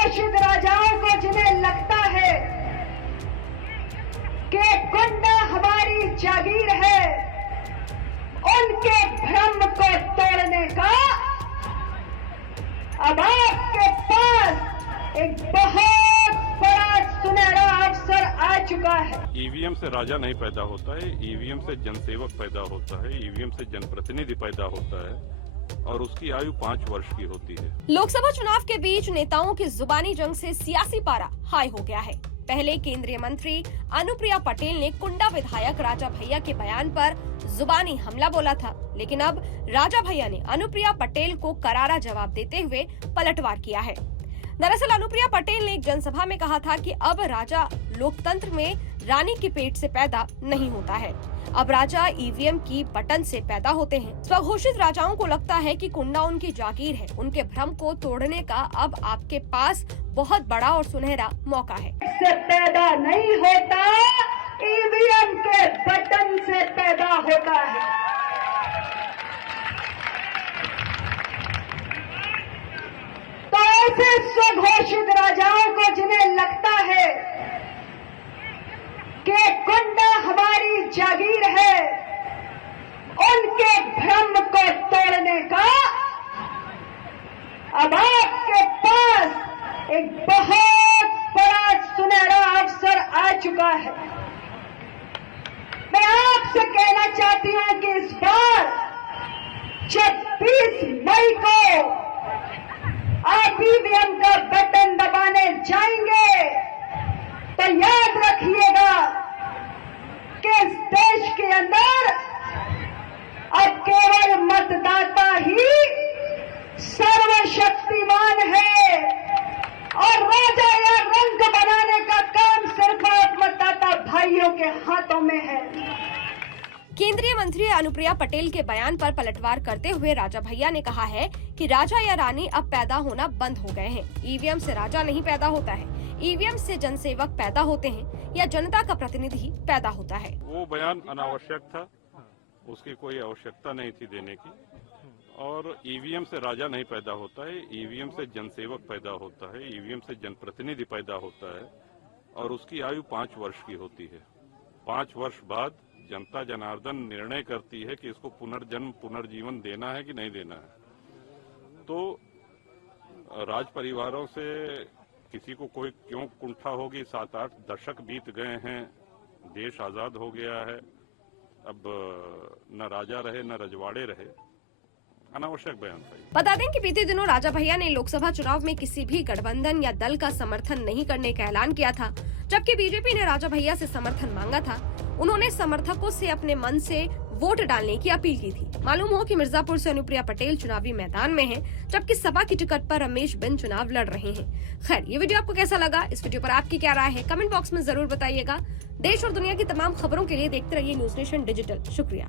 स्वघोषित राजाओं को जिन्हें लगता है कि गुंडा हमारी जागीर है, उनके भ्रम को तोड़ने का अब आपके पास एक बहुत बड़ा सुनहरा अवसर आ चुका है। ईवीएम से राजा नहीं पैदा होता है, ईवीएम से जनसेवक पैदा होता है, ईवीएम से जनप्रतिनिधि पैदा होता है और उसकी आयु 5 वर्ष की होती है। लोकसभा चुनाव के बीच नेताओं की जुबानी जंग से सियासी पारा हाई हो गया है। पहले केंद्रीय मंत्री अनुप्रिया पटेल ने कुंडा विधायक राजा भैया के बयान पर जुबानी हमला बोला था, लेकिन अब राजा भैया ने अनुप्रिया पटेल को करारा जवाब देते हुए पलटवार किया है। दरअसल अनुप्रिया पटेल ने एक जनसभा में कहा था कि अब राजा लोकतंत्र में रानी के पेट से पैदा नहीं होता है, अब राजा ईवीएम की बटन से पैदा होते हैं। स्वघोषित राजाओं को लगता है कि कुंडा उनकी जागीर है, उनके भ्रम को तोड़ने का अब आपके पास बहुत बड़ा और सुनहरा मौका है। से पैदा नहीं होता, ईवीएम के बटन से पैदा होता है। तो ऐसे स्वघोषित राजाओं को जिन्हें लगता है कि गुंडा हमारी जागीर है, उनके भ्रम को तोड़ने का अब आपके पास एक बहुत बड़ा सुनहरा अवसर आ चुका है। मैं आपसे कहना चाहती हूं कि इस बार 26 मई को आप ईवीएम का बटन दबाने जाएंगे तो याद रखिएगा कि इस देश के अंदर अब केवल मतदाता ही सर्वशक्तिमान है और राजा या रंग बनाने का काम सिर्फ आप मतदाता भाइयों के हाथों में है। केंद्रीय मंत्री अनुप्रिया पटेल के बयान पर पलटवार करते हुए राजा भैया ने कहा है कि राजा या रानी अब पैदा होना बंद हो गए हैं। ईवीएम से राजा नहीं पैदा होता है, ईवीएम से जनसेवक पैदा होते हैं या जनता का प्रतिनिधि पैदा होता है। वो बयान अनावश्यक था, उसकी कोई आवश्यकता नहीं थी देने की। और ईवीएम से राजा नहीं पैदा होता है, ईवीएम से जनसेवक पैदा होता है, ईवीएम से जनप्रतिनिधि पैदा होता है और उसकी आयु 5 वर्ष की होती है। 5 वर्ष बाद जनता जनार्दन निर्णय करती है कि इसको पुनर्जन्म पुनर्जीवन देना है कि नहीं देना है। तो राज परिवारों से किसी को कोई क्यों कुंठा होगी? 7-8 दशक बीत गए हैं, देश आजाद हो गया है, अब न राजा रहे न रजवाड़े रहे। अनावश्यक बयान था। बता दें कि बीते दिनों राजा भैया ने लोकसभा चुनाव में किसी भी गठबंधन या दल का समर्थन नहीं करने का ऐलान किया था, जबकि बीजेपी ने राजा भैया से समर्थन मांगा था। उन्होंने समर्थकों से अपने मन से वोट डालने की अपील की थी। मालूम हो कि मिर्जापुर से अनुप्रिया पटेल चुनावी मैदान में हैं, जबकि सपा की टिकट पर रमेश बिन चुनाव लड़ रहे हैं। खैर, ये वीडियो आपको कैसा लगा? इस वीडियो पर आपकी क्या राय है? कमेंट बॉक्स में जरूर बताइएगा। देश और दुनिया की तमाम खबरों के लिए देखते रहिए न्यूज़ नेशन डिजिटल। शुक्रिया।